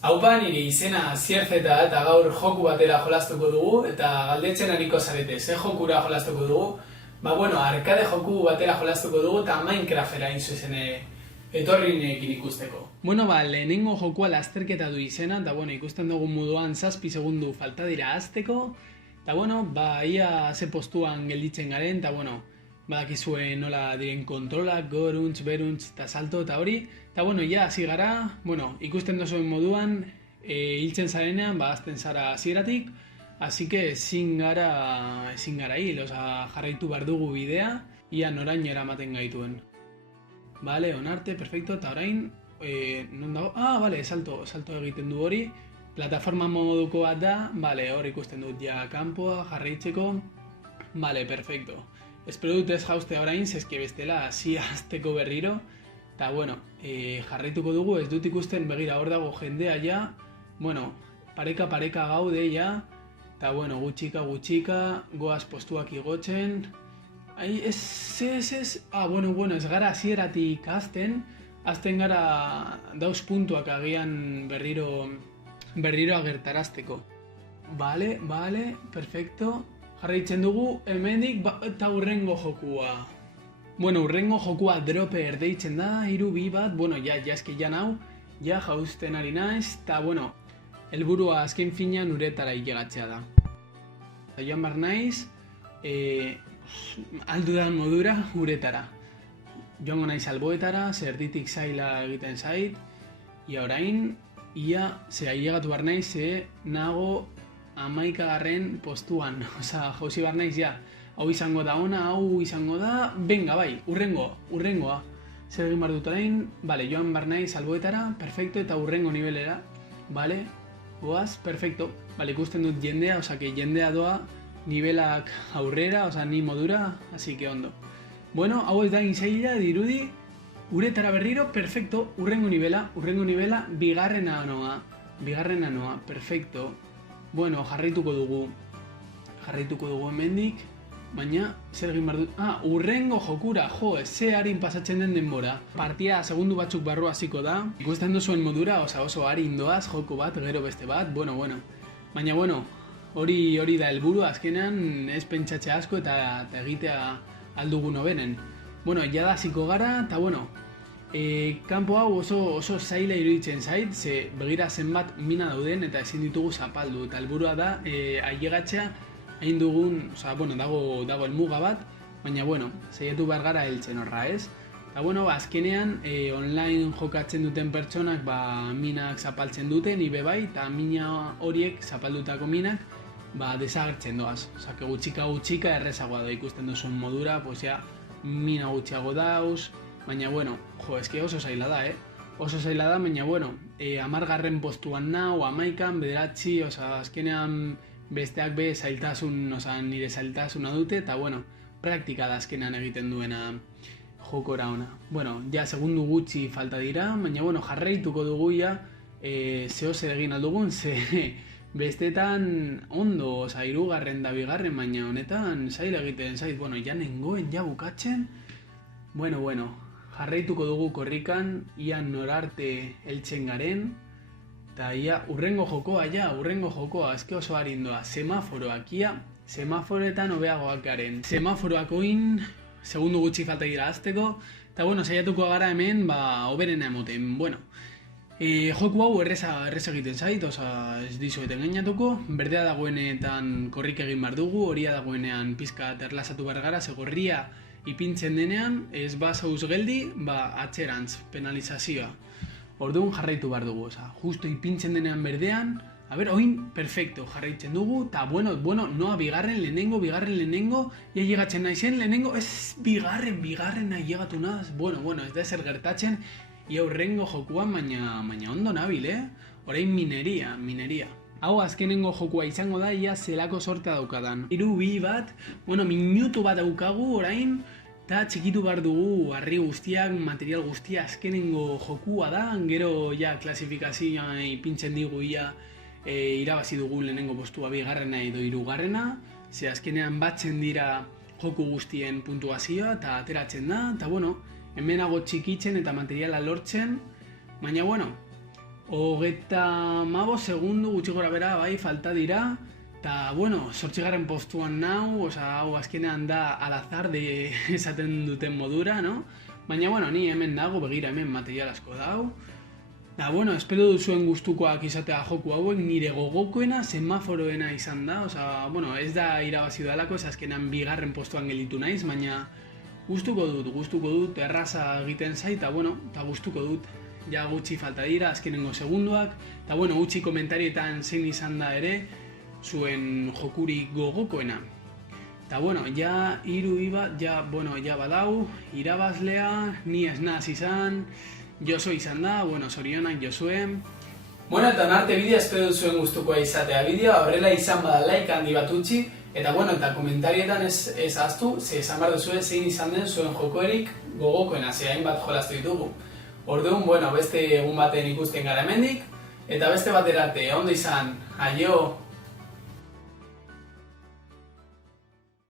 Haupa nire izena Zierzeta eta gaur joku batera jolastuko dugu eta galdetzen ariko zarete, ze jokura jolastuko dugu? Arcade joku batera jolastuko dugu eta Minecraftera izuzen etorri nirekin ikusteko. Lehenengo jokua lasterketa du izena eta ikusten dugu moduan 7 segundu falta dira hasteko eta ia ze postuan gelditzen garen eta badakizue nola diren kontrolak, goruntz, beruntz eta salto eta hori. Eta ja hasi gara, ikusten duzuen moduan, hiltzen zarenean, azten zara hasieratik, así que ezin gara hil, jarraitu behar dugu bidea, ia noraino eramaten gaituen. Bale, onarte, perfecto, eta orain, non dago? Salto egiten du hori, plataforma moduko bat da, hor ikusten dut ja kanpoa, jarraitzeko, bale, perfecto. Espero dut ez jauzte orain, zezke bestela hasi hasteko berriro. Eta jarraituko dugu, ez dut ikusten begira hor dago jendea ja. Pareka gaude ja. Eta gutxika, goaz postuak igotzen. Ez gara hasieratik azten. Azten gara dauz puntuak agian berriro agertarazteko. Bale, perfecto. Jarraitzen dugu, hemendik eta hurrengo jokua. Hurrengo jokua Dropper deitzen da, 3-2 bat, eski jan hau, jauzten ari naiz, eta helburua azken finean uretara hilegatzea da. Joan behar naiz, aldudan modura uretara. Joango naiz alboetara, zerditik zaila egiten zait, ia orain, hilegatu behar naiz, nago 11. postuan, jauzi behar naiz, hau izango da ona, hau izango da, venga, urrengoa. Zer egin behar dut orain, joan behar naiz alboetara, perfecto, eta urrengo nivelera, goaz, perfecto. Ikusten dut jendea, jendea doa, nivelak aurrera, ni modura, así que ondo. Hau ez da inzaila, dirudi, uretara berriro, perfecto, urrengo nivela, bigarrena noa, perfecto. Jarraituko dugu hemendik, baina zer egin behar dut? Urrengo jokura, ze harin pasatzen den denbora. Partia segundu batzuk barru hasiko da. Ikusten duzuen modura, oso harin doaz, joku bat, gero beste bat, Baina hori da helburu azkenean ez pentsatze asko eta egitea aldugun hobenen. Jada hasiko gara, eta kanpo hau oso zaila iruditzen zait, ze begira zenbat mina dauden eta ezin ditugu zapaldu. Eta helburua da, ailegatzea, hain dugun, dago helmuga bat, baina saiatu behar gara heltzen horra, ez? Eta azkenean, online jokatzen duten pertsonak, minak zapaltzen dute, nibe bai, eta mina horiek, zapaldutako minak, desagertzen doaz. Gutxika errezagoa da ikusten duzun modura, mina gutxiago dauz, baina eski oso zaila da, Oso zaila da, baina 10. postuan nau, 11, 9, azkenean besteak be zailtasun, nire zailtasuna dute, eta praktika da azkenean egiten duena jokora ona. Segundu gutxi falta dira, baina jarraituko dugu zeo zer egin aldugun, ze bestetan ondo, 3. da 2. baina honetan zaila egiten zait, nengoen bukatzen, jarraituko dugu korrikan, ia norarte heltzen garen, eta ia urrengo jokoa, eske oso harindoa, semaforoak, semaforoetan hobeagoak garen. Semaforoak oin, segundu gutxi falta dira hasteko, eta saiatuko gara hemen, hoberena emoten. Joku hau erreza egiten zait, ez dizuet engainatuko, berdea dagoenetan korrik egin behar dugu, horia dagoenean pizka erlasatu behar gara, ze gorria ipintzen denean, ez zauz geldi, atzerantz, penalizazioa. Orduan jarraitu behar dugu, justo ipintzen denean berdean, oin, perfecto, jarraitzen dugu, eta noa bigarren lehenengo, ia llegatzen naizen lehenengo, ez bigarren nahi llegatu naz, ez da ezer gertatzen, ia urrengo jokuan, baina ondo nabil, Orain mineria. Hau azkenengo jokua izango da, ia zelako sortea daukadan. 3-2 bat, minutu bat daukagu orain, eta txikitu behar dugu harri guztiak, material guztia azkenengo jokua da, gero klasifikazioa ipintzen digu irabazi dugun lehenengo postua 2. edo 3. Ze azkenean batzen dira joku guztien puntuazioa eta ateratzen da, eta hemenago txikitzen eta materiala lortzen, baina 35 segundu gutxi gora bera, bai, falta dira. Eta, bueno, 8. postuan nau, hau azkenean da al azar de esaten duten modura, no? Baina, bueno, ni hemen nago, begira hemen material asko dau. Eta, bueno, espero duzuen gustukoak izatea joku hauek, nire gogokoena semaforoena izan da. Bueno, ez da irabazi dalako, ez azkenean 2. postuan gelitu naiz, baina gustuko dut, erraza egiten zait, eta, bueno, eta gustuko dut. Ja gutxi falta dira, azkenengo segunduak, eta, bueno, gutxi komentarietan zein izan da ere, zuen jokurik gogokoena. Eta, bueno, ja badau, irabazlea, ni ez naz izan, Josu izan da, bueno, zorionak Josue. Bueno, eta onarte bidea espero zuen gustukoa izatea bideoa, horrela izan bada like handi bat utzi, eta, bueno, eta komentarietan ez ahaztu, esan behar duzue zein izan den zuen jokoerik gogokoena, hainbat jolastu ditugu. Orduan, bueno, beste egun baten ikusten gara hemendik, eta beste batera arte, ondo izan, aio!